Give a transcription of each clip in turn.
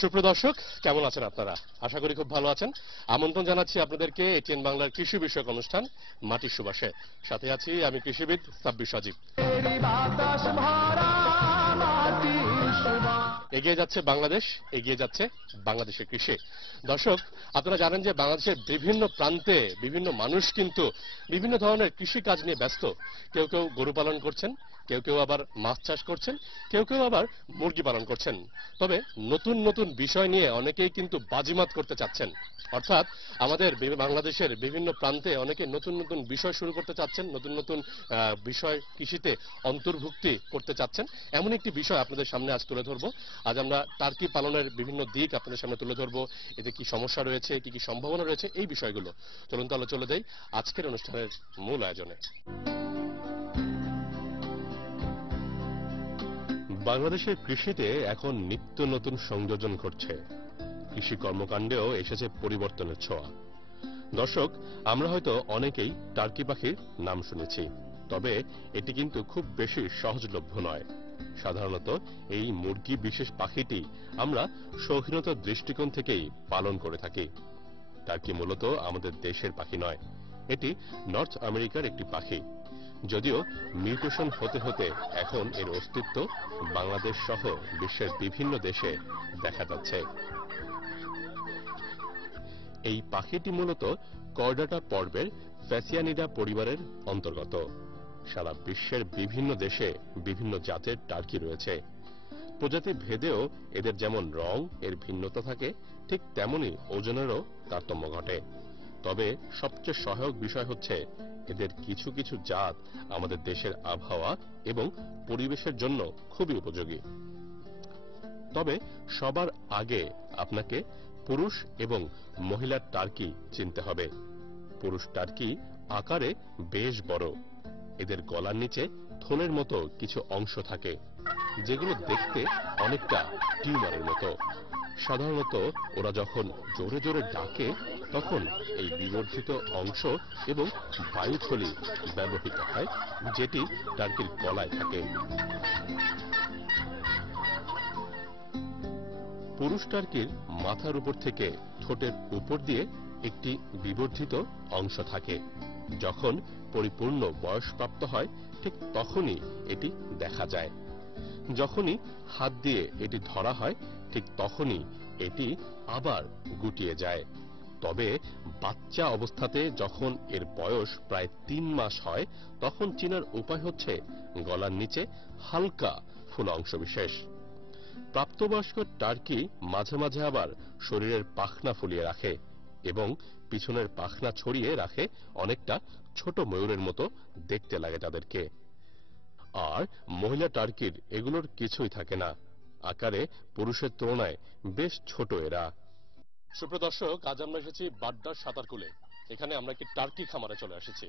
সুপ্রদর্শক, কেমন আছেন আপনারা? আশা করি খুব ভালো আছেন। আমন্ত্রণ জানাচ্ছি আপনাদেরকে এটিএন বাংলার কৃষি বিষয়ক অনুষ্ঠান মাটির সুবাসে। সাথে আছি আমি কৃষিবিদ সাব্বির সজীব। এগিয়ে যাচ্ছে বাংলাদেশ, এগিয়ে যাচ্ছে বাংলাদেশের কৃষি। দর্শক, আপনারা জানেন যে বাংলাদেশের বিভিন্ন প্রান্তে বিভিন্ন মানুষ কিন্তু বিভিন্ন ধরনের কৃষি কাজ নিয়ে ব্যস্ত। কেউ কেউ গরু পালন করছেন, কেউ কেউ আবার মাছ চাষ করছেন, কেউ কেউ আবার মুরগি পালন করছেন। তবে নতুন নতুন বিষয় নিয়ে অনেকেই কিন্তু বাজিমাত করতে চাচ্ছেন। অর্থাৎ আমাদের বাংলাদেশের বিভিন্ন প্রান্তে অনেকে নতুন নতুন বিষয় শুরু করতে চাচ্ছেন, নতুন নতুন বিষয় কৃষিতে অন্তর্ভুক্তি করতে চাচ্ছেন। এমন একটি বিষয় আপনাদের সামনে আজ তুলে ধরবো। আজ আমরা টার্কি পালনের বিভিন্ন দিক আপনাদের সামনে তুলে ধরবো। এতে কি সমস্যা রয়েছে, কি কি সম্ভাবনা রয়েছে, এই বিষয়গুলো। চলুন তাহলে চলে যাই আজকের অনুষ্ঠানের মূল আয়োজনে। বাংলাদেশের কৃষিতে এখন নিত্য নতুন সংযোজন ঘটছে। কৃষি কর্মকাণ্ডেও এসেছে পরিবর্তনের ছোঁয়া। দর্শক, আমরা হয়তো অনেকেই টার্কি পাখির নাম শুনেছি, তবে এটি কিন্তু খুব বেশি সহজলভ্য নয়। সাধারণত এই মুরগি বিশেষ পাখিটি আমরা শৌখিনতার দৃষ্টিকোণ থেকেই পালন করে থাকি। টার্কি মূলত আমাদের দেশের পাখি নয়, এটি নর্থ আমেরিকার একটি পাখি। যদিও মিউটেশন হতে হতে এখন এর অস্তিত্ব বাংলাদেশ সহ বিশ্বের বিভিন্ন দেশে দেখা যাচ্ছে। এই পাখিটি মূলত কর্ডাটা পর্বের ফ্যাসিয়ানিডা পরিবারের অন্তর্গত। সারা বিশ্বের বিভিন্ন দেশে বিভিন্ন জাতের টার্কি রয়েছে। প্রজাতি ভেদেও এদের যেমন রং এর ভিন্নতা থাকে, ঠিক তেমনি ওজনেরও তারতম্য ঘটে। তবে সবচেয়ে সহায়ক বিষয় হচ্ছে এদের কিছু কিছু জাত আমাদের দেশের আবহাওয়া এবং পরিবেশের জন্য খুবই উপযোগী। তবে সবার আগে আপনাকে পুরুষ এবং মহিলা টার্কি চিনতে হবে। পুরুষ টার্কি আকারে বেশ বড়। এদের গলার নিচে থলের মতো কিছু অংশ থাকে, যেগুলো দেখতে অনেকটা টিউমারের মতো। সাধারণত ওরা যখন জোরে জোরে ডাকে তখন এই বিবর্ধিত অংশ এবং বায়ুথলি ব্যবহৃত হয়, যেটি টার্কির গলায় থাকে। পুরুষ টার্কির মাথার উপর থেকে ঠোঁটের উপর দিয়ে একটি বিবর্ধিত অংশ থাকে। যখন পরিপূর্ণ বয়সপ্রাপ্ত হয় ঠিক তখনই এটি দেখা যায়। যখনই হাত দিয়ে এটি ধরা হয় ঠিক তখনই এটি আবার গুটিয়ে যায়। তবে বাচ্চা অবস্থাতে যখন এর বয়স প্রায় 3 মাস হয় তখন চেনার উপায় হচ্ছে গলার নিচে হালকা ফোলা অংশবিশেষ। প্রাপ্তবয়স্ক টার্কি মাঝে মাঝে আবার শরীরের পাখনা ফুলিয়ে রাখে এবং পিছনের পাখনা ছড়িয়ে রাখে, অনেকটা ছোট ময়ূরের মতো দেখতে লাগে তাদেরকে। আর মহিলা টার্কির এগুলোর কিছুই থাকে না, আকারে পুরুষের তুলনায় বেশ ছোট এরা। সুপ্রদর্শক, আজ আমরা এসেছি বাড্ডার সাঁতারকুলে। এখানে আমরা একটি টার্কি খামারে চলে এসেছি।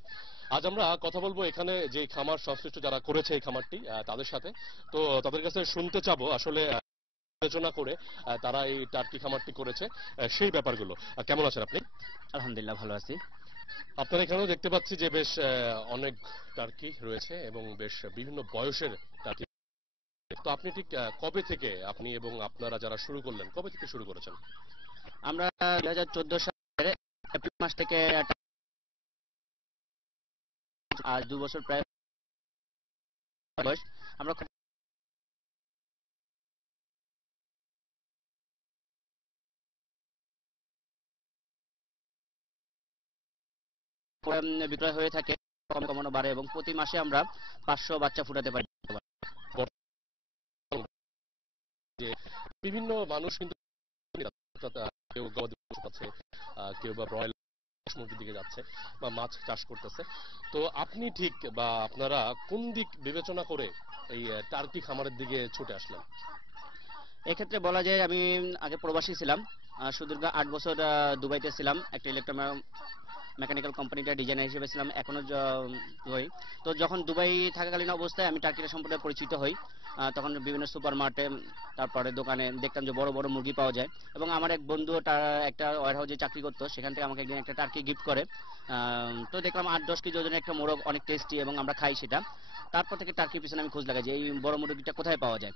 আজ আমরা কথা বলবো এখানে যে খামার সংশ্লিষ্ট যারা করেছে এই খামারটি তাদের সাথে। তো তাদের কাছে শুনতে চাবো আসলে আলোচনা করে তারা এই টার্কি খামারটি করেছে সেই ব্যাপারগুলো। কেমন আছেন আপনি? আলহামদুলিল্লাহ, ভালো আছি। আপনার এখানেও দেখতে পাচ্ছি যে বেশ অনেক টার্কি রয়েছে এবং বেশ বিভিন্ন বয়সের টার্কি। তো আপনি ঠিক কবে থেকে আপনি এবং আপনারা যারা শুরু করলেন, কবে থেকে শুরু করেছেন? আমরা 2014 সালের এপ্রিল মাস থেকে আজ 2 বছর প্রায় বয়স। আমরা বিক্রয় হয়ে থাকে, কমে কমানো বাড়ে এবং প্রতি মাসে আমরা 500 বাচ্চা ফুটাতে পারি। যে বিভিন্ন মানুষ কিন্তু কেউ গবাদি পশু পাচ্ছে, কেউ বা ব্রয়লার মুরগির দিকে যাচ্ছে বা মাছ চাষ করতেছে। তো আপনি ঠিক বা আপনারা কোন দিক বিবেচনা করে এই টার্কি খামারের দিকে ছুটে আসলেন? এক্ষেত্রে বলা যায় আমি আগে প্রবাসী ছিলাম, সুদীর্ঘ 8 বছর দুবাইতে ছিলাম, একটা মেকানিক্যাল কোম্পানিটা ডিজাইনার হিসেবে ছিলাম, এখনো হই। তো যখন দুবাই থাকাকালীন অবস্থায় আমি টার্কিটা সম্পর্কে পরিচিত হই। তখন বিভিন্ন সুপার মার্টে, তারপরে দোকানে দেখতাম যে বড় বড় মুরগি পাওয়া যায় এবং আমার এক বন্ধু একটা ওয়্যার হাউসে চাকরি করতো, সেখান থেকে আমাকে একদিন একটা টার্কি গিফট করে। তো দেখলাম 8-10 কেজি ওজনের একটা মোরগ, অনেক টেস্টি এবং আমরা খাই সেটা। তারপর থেকে টার্কির পিছনে আমি খোঁজ লাগাই যে এই বড় মুরগিটা কোথায় পাওয়া যায়।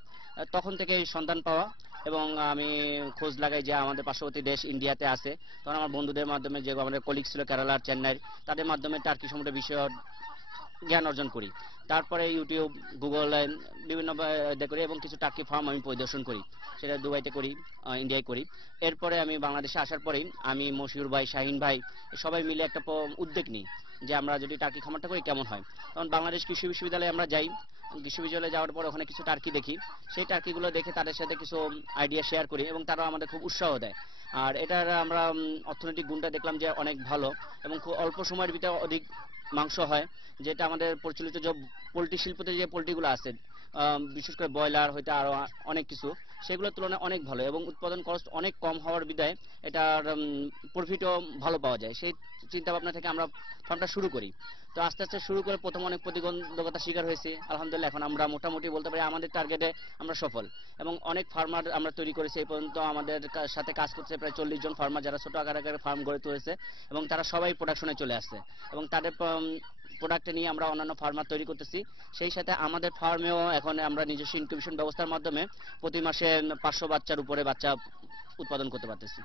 তখন থেকে এই সন্ধান পাওয়া এবং আমি খোঁজ লাগাই যে আমাদের পার্শ্ববর্তী দেশ ইন্ডিয়াতে আছে। তখন আমার বন্ধুদের মাধ্যমে, যে আমাদের কলিগ ছিল কেরালার চেন্নাইয়ের, তাদের মাধ্যমে টার্কি সম্বন্ধে বিষয় জ্ঞান অর্জন করি। তারপরে ইউটিউব, গুগল বিভিন্ন করি এবং কিছু টার্কি ফার্ম আমি পরিদর্শন করি। সেটা দুবাইতে করি, ইন্ডিয়ায় করি। এরপরে আমি বাংলাদেশে আসার পরেই আমি মশিউর ভাই, শাহিন ভাই সবাই মিলে একটা উদ্যোগ নিই যে আমরা যদি টার্কি খামারটা করি কেমন হয়। তখন বাংলাদেশ কৃষি বিশ্ববিদ্যালয়ে আমরা যাই। কৃষি বিশ্ববিদ্যালয়ে যাওয়ার পর ওখানে কিছু টার্কি দেখি। সেই টার্কিগুলো দেখে তাদের সাথে কিছু আইডিয়া শেয়ার করি এবং তারাও আমাদের খুব উৎসাহ দেয়। আর এটার আমরা অর্থনৈতিক গুণটা দেখলাম যে অনেক ভালো এবং খুব অল্প সময়ের ভিতরে অধিক মাংস হয়। যেটা আমাদের প্রচলিত যে পোলট্রি শিল্পতে যে পোলট্রিগুলো আছে, বিশেষ করে ব্রয়লার হইতে আরো অনেক কিছু, সেগুলোর তুলনায় অনেক ভালো এবং উৎপাদন কস্ট অনেক কম হওয়ার বিধায় এটার প্রফিটও ভালো পাওয়া যায়। সেই চিন্তা ভাবনা থেকে আমরা ফার্মটা শুরু করি। তো আস্তে আস্তে শুরু করে প্রথম অনেক প্রতিবন্ধকতার শিকার হয়েছি। আলহামদুলিল্লাহ এখন আমরা মোটামুটি বলতে পারি আমাদের টার্গেটে আমরা সফল এবং অনেক ফার্মার আমরা তৈরি করেছি। এই পর্যন্ত আমাদের সাথে কাজ করছে প্রায় 40 জন ফার্মার, যারা ছোট আকারে ফার্ম গড়ে তুলেছে এবং তারা সবাই প্রোডাকশনে চলে আসছে এবং তাদের প্রোডাক্ট নিয়ে আমরা অন্যান্য ফার্মার তৈরি করতেছি। সেই সাথে আমাদের ফার্মেও এখন আমরা নিজস্ব ইনকিউবেশন ব্যবস্থার মাধ্যমে প্রতি মাসে 500 বাচ্চার উপরে বাচ্চা উৎপাদন করতে পারতেছি।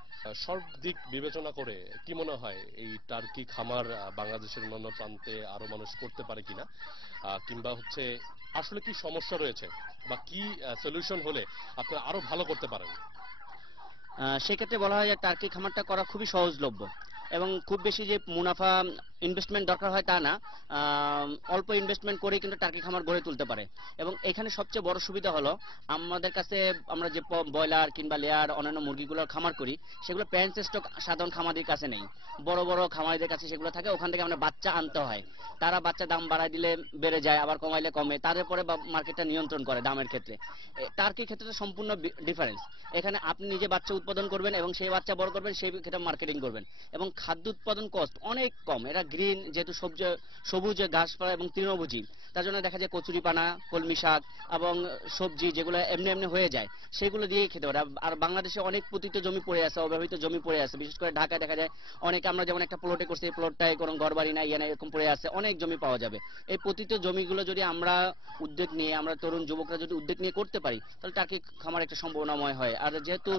সব দিক বিবেচনা করে কি মনে হয় এই টার্কি খামার বাংলাদেশের অন্যান্য প্রান্তে আরো মানুষ করতে পারে কিনা, কিংবা হচ্ছে আসলে কি সমস্যা রয়েছে বা কি সলিউশন হলে আপনারা আরো ভালো করতে পারেন? সেক্ষেত্রে বলা হয় যে টার্কি খামারটা করা খুবই সহজলভ্য এবং খুব বেশি যে মুনাফা ইনভেস্টমেন্ট দরকার হয় তা না। অল্প ইনভেস্টমেন্ট করে কিন্তু টার্কি খামার গড়ে তুলতে পারে এবং এখানে সবচেয়ে বড় সুবিধা হলো আমাদের কাছে আমরা যে ব্রয়লার কিংবা লেয়ার অন্যান্য মুরগিগুলোর খামার করি, সেগুলো প্যারেন্টস স্টক সাধারণ খামারিদের কাছে নেই। বড় বড় খামারিদের কাছে সেগুলো থাকে, ওখান থেকে আমরা বাচ্চা আনতে হয়। তারা বাচ্চা দাম বাড়ায় দিলে বেড়ে যায়, আবার কমাইলে কমে, তারপরে মার্কেটটা নিয়ন্ত্রণ করে দামের ক্ষেত্রে। টার্কির ক্ষেত্রে তো সম্পূর্ণ ডিফারেন্স। এখানে আপনি নিজে বাচ্চা উৎপাদন করবেন এবং সেই বাচ্চা বড় করবেন, সেই ক্ষেত্রে মার্কেটিং করবেন এবং খাদ্য উৎপাদন কস্ট অনেক কম। এরা গ্রিন, যেহেতু সবুজ ঘাসপালা এবং তৃণভোজী, তার জন্য দেখা যায় কচুরি পানা, কলমি শাক এবং সবজি যেগুলো এমনি এমনি হয়ে যায় সেগুলো দিয়েই খেতে পারে। আর বাংলাদেশে অনেক পতিত জমি পড়ে আছে, অব্যবহৃত জমি পড়ে আছে, বিশেষ করে ঢাকায় দেখা যায় অনেকে, আমরা যেমন একটা প্লটে করছি, এই প্লটটায় কোনো ঘর বাড়ি নাই, ইয়ে এরকম পড়ে আছে, অনেক জমি পাওয়া যাবে। এই পতিত জমিগুলো যদি আমরা উদ্যোগ নিয়ে, আমরা তরুণ যুবকরা যদি উদ্যোগ নিয়ে করতে পারি, তাহলে টার্কি খামার একটা সম্ভাবনাময় হয়। আর যেহেতু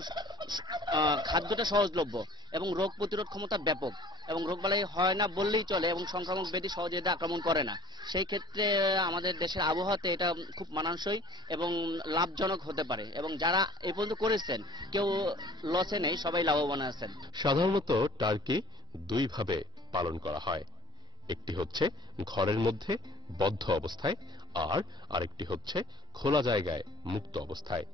খাদ্যটা সহজলভ্য এবং রোগ প্রতিরোধ ক্ষমতা ব্যাপক এবং রোগবালাই হয় না বললেই চলে এবং সংক্রামক ব্যাধি সহজে এটা আক্রমণ করে না, সেই ক্ষেত্রে আমাদের দেশের আবহাওয়াতে এটা খুব মানানসই এবং লাভজনক হতে পারে এবং যারা এই পর্যন্ত করেছেন কেউ লসে নেই, সবাই লাভবান আছেন। সাধারণত টার্কি দুই ভাবে পালন করা হয়। একটি হচ্ছে ঘরের মধ্যে বদ্ধ অবস্থায়, আর আরেকটি হচ্ছে খোলা জায়গায় মুক্ত অবস্থায়।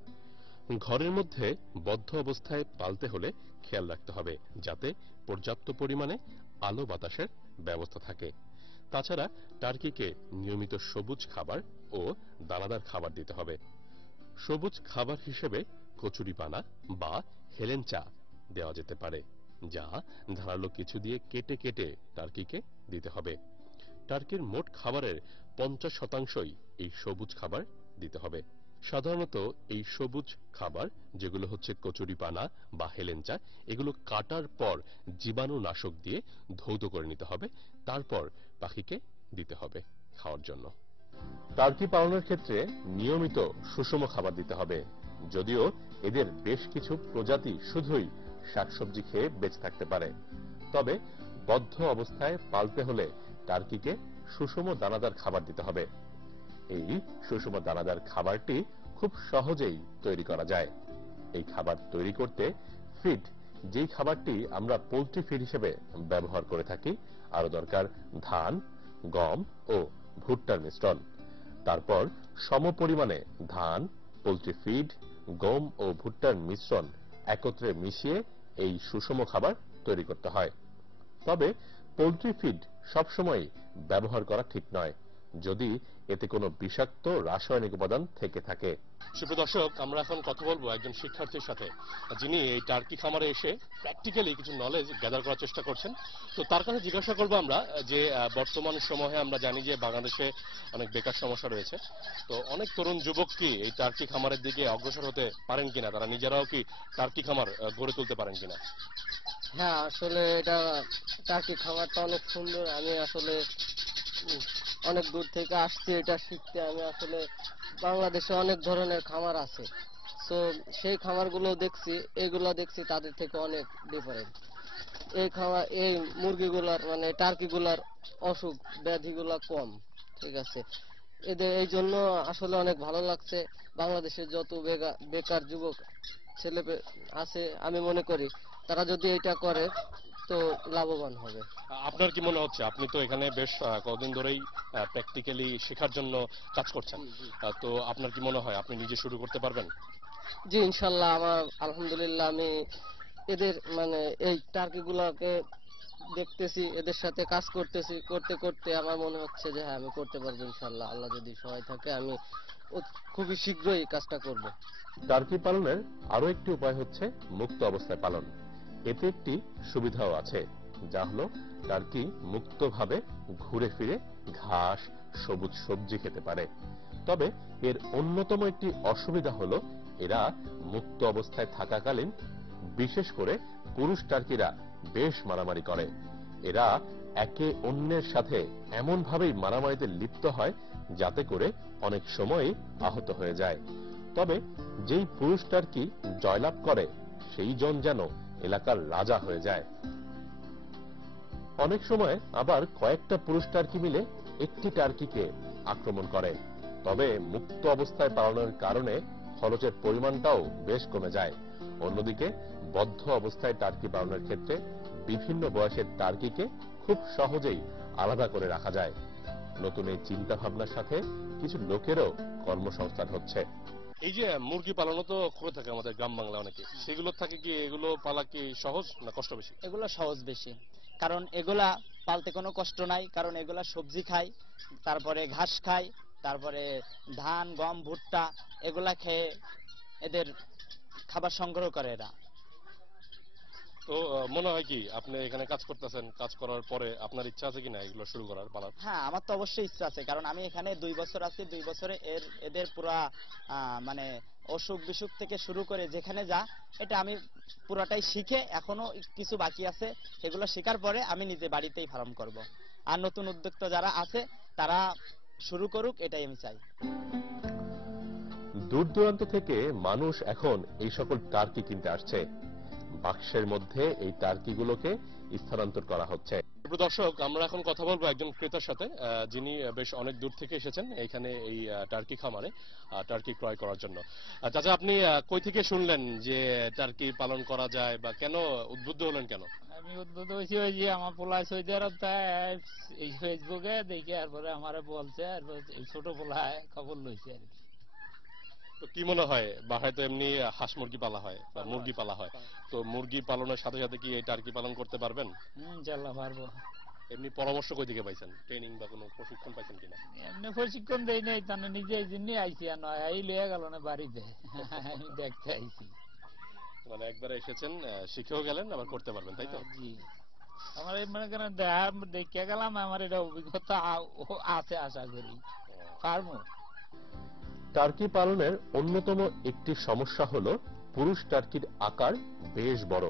ঘরের মধ্যে বদ্ধ অবস্থায় পালতে হলে খেয়াল রাখতে হবে যাতে পর্যাপ্ত পরিমাণে আলো বাতাসের ব্যবস্থা থাকে। তাছাড়া টার্কিকে নিয়মিত সবুজ খাবার ও দানাদার খাবার দিতে হবে। সবুজ খাবার হিসেবে কচুরিপানা বা হেলেঞ্চা দেওয়া যেতে পারে, যা ধারালো কিছু দিয়ে কেটে কেটে টার্কিকে দিতে হবে। টার্কির মোট খাবারের 50% এই সবুজ খাবার দিতে হবে। সাধারণত এই সবুজ খাবার, যেগুলো হচ্ছে কচুরিপানা বা হেলেঞ্চা, এগুলো কাটার পর জীবাণুনাশক দিয়ে ধৌত করে নিতে হবে, তারপর পাখিকে দিতে হবে খাওয়ার জন্য। টার্কি পালনের ক্ষেত্রে নিয়মিত সুষম খাবার দিতে হবে। যদিও এদের বেশ কিছু প্রজাতি শুধুই শাকসবজি খেয়ে বেঁচে থাকতে পারে, তবে বদ্ধ অবস্থায় পালতে হলে টার্কিকে সুষম দানাদার খাবার দিতে হবে। এই সুষম দানাদার খাবারটি খুব সহজেই তৈরি করা যায়। এই খাবার তৈরি করতে ফিড, যেই খাবারটি আমরা পোল্ট্রি ফিড হিসেবে ব্যবহার করে থাকি, আরো দরকার ধান, গম ও ভুট্টার মিশ্রণ। তারপর সমপরিমাণে ধান, পোল্ট্রি ফিড, গম ও ভুট্টার মিশ্রণ একত্রে মিশিয়ে এই সুষম খাবার তৈরি করতে হয়। তবে পোল্ট্রি ফিড সবসময় ব্যবহার করা ঠিক নয় যদি এতে কোনো বিষাক্ত রাসায়নিক উপাদান থেকে থাকে। সুপ্রিয় দর্শক, আমরা এখন কথা বলবো একজন শিক্ষার্থীর সাথে, যিনি এই টার্কি খামারে এসে প্র্যাকটিক্যালি কিছু নলেজ গ্যাদার করার চেষ্টা করছেন। তো তার কাছে জিজ্ঞাসা করবো আমরা যে বর্তমান সময়ে আমরা জানি যে বাংলাদেশে অনেক বেকার সমস্যা রয়েছে। তো অনেক তরুণ যুবক কি এই টার্কি খামারের দিকে অগ্রসর হতে পারেন কিনা, তারা নিজেরাও কি টার্কি খামার গড়ে তুলতে পারেন কিনা? হ্যাঁ, আসলে এটা টার্কি খামারটা অনেক সুন্দর। আমি আসলে অনেক দূর থেকে আসছি এটা শিখতে। আমি আসলে বাংলাদেশে অনেক ধরনের খামার আছে, তো সেই খামারগুলো দেখছি, এগুলো দেখছি তাদের থেকে অনেক ডিফারেন্ট। এই মুরগিগুলার মানে টার্কিগুলার অসুখ ব্যাধিগুলা কম, ঠিক আছে। এদের এই জন্য আসলে অনেক ভালো লাগছে। বাংলাদেশের যত বেকার যুবক ছেলে আছে, আমি মনে করি তারা যদি এটা করে তো লাভবান হবে। আপনার কি মনে হচ্ছে, আপনি তো এখানে বেশ কতদিন ধরেই প্র্যাকটিক্যালি শেখার জন্য কাজ করছেন, জি জি তো আপনার কি মনে হয় আপনি নিজে শুরু করতে পারবেন? জি, ইনশাল্লাহ আমার আলহামদুলিল্লাহ আমি এদের মানে এই টার্কিগুলোকে দেখতেছি, এদের সাথে কাজ করতেছি, করতে করতে আমার মনে হচ্ছে যে হ্যাঁ আমি করতে পারবো ইনশাল্লাহ। আল্লাহ যদি সহায় থাকে আমি খুবই শীঘ্রই কাজটা করব। টার্কি পালনের আরো একটি উপায় হচ্ছে মুক্ত অবস্থায় পালন। এতে একটি সুবিধাও আছে, যা হলো টার্কি মুক্তভাবে ঘুরে ফিরে ঘাস, সবুজ সবজি খেতে পারে। তবে এর অন্যতম একটি অসুবিধা হলো এরা মুক্ত অবস্থায় থাকাকালীন বিশেষ করে পুরুষ টার্কিরা বেশ মারামারি করে। এরা একে অন্যের সাথে এমনভাবেই মারামারিতে লিপ্ত হয় যাতে করে অনেক সময়ই আহত হয়ে যায়। তবে যেই পুরুষ টার্কি জয়লাভ করে সেই জন যেন এলাকার রাজা হয়ে যায়। অনেক সময় আবার কয়েকটা পুরুষ টার্কি মিলে একটি টার্কিকে আক্রমণ করে। তবে মুক্ত অবস্থায় পালনের কারণে খরচের পরিমাণটাও বেশ কমে যায়। অন্যদিকে বদ্ধ অবস্থায় টার্কি পালনের ক্ষেত্রে বিভিন্ন বয়সের টার্কিকে খুব সহজেই আলাদা করে রাখা যায়। নতুন এই চিন্তা ভাবনার সাথে কিছু লোকেরও কর্মসংস্থান হচ্ছে। এই যে মুরগি পালনও তো করে থাকে আমাদের গ্রাম বাংলা অনেকে, সেগুলো থাকে কি এগুলো পালা কি সহজ না কষ্ট বেশি? এগুলো সহজ বেশি, কারণ এগুলা পালতে কোনো কষ্ট নাই, কারণ এগুলা সবজি খায়, তারপরে ঘাস খায়, তারপরে ধান গম ভুট্টা এগুলা খেয়ে এদের খাবার সংগ্রহ করে এরা। তো মনে হয় কি আপনি এখানে কাজ করতেছেন, কাজ করার পরে আপনার ইচ্ছা আছে কিনা এগুলো শুরু করার পালার? হ্যাঁ, আমার তো অবশ্যই ইচ্ছা আছে, কারণ আমি এখানে 2 বছর আছি, 2 বছরে এদের পুরা মানে অসুখ বিসুখ থেকে শুরু করে যেখানে যা এটা আমি পুরাটাই শিখে, এখনো কিছু বাকি আছে, সেগুলো শেখার পরে আমি নিজে বাড়িতেই ফার্ম করব। আর নতুন উদ্যোক্তা যারা আছে তারা শুরু করুক, এটাই আমি চাই। দূর দূরান্ত থেকে মানুষ এখন এই সকল টার্কি কিনতে আসছে। বাক্সের মধ্যে এই টার্কিগুলোকে স্থানান্তর করা হচ্ছে। দর্শক, আমরা এখন কথা বলবো একজন ক্রেতার সাথে, যিনি বেশ অনেক দূর থেকে এসেছেন এখানে এই টার্কি খামারে টার্কি ক্রয় করার জন্য। চাচা, আপনি কই থেকে শুনলেন যে টার্কি পালন করা যায় বা কেন উদ্বুদ্ধ হলেন কেন? আমি উদ্ভূত হয়েছি ওই যে আমার পোলা সৌদি আরব এই ফেসবুকে দেখে তারপরে আমার বলছে, আর এই ছোট পোলায় খবর লইছে আর কি। তো কি মনে হয়, বাসায় তো এমনি হাঁস মুরগি পালা হয় বা মুরগি পালা হয়, তো মুরগি পালনের সাথে সাথে কি এই টার্কি পালন করতে পারবেন? ইনশাল্লাহ পারবো। এমনি পরামর্শ কই থেকে পাইছেন, ট্রেনিং বা কোনো প্রশিক্ষণ পাইছেন কিনা? এমনি প্রশিক্ষণ দেই নাই, তাহলে নিজে এই জন্যই আইসি, আর নয় এই লইয়া গেল না বাড়িতে আমি দেখতে আইসি। মানে একবারে এসেছেন, শিখেও গেলেন, আবার করতে পারবেন, তাই তো? জি, আমার এই মনে করেন দেখে গেলাম, আমার এটা অভিজ্ঞতা আছে, আশা করি পারবো। টার্কি পালনের অন্যতম একটি সমস্যা হলো পুরুষ টার্কির আকার বেশ বড়।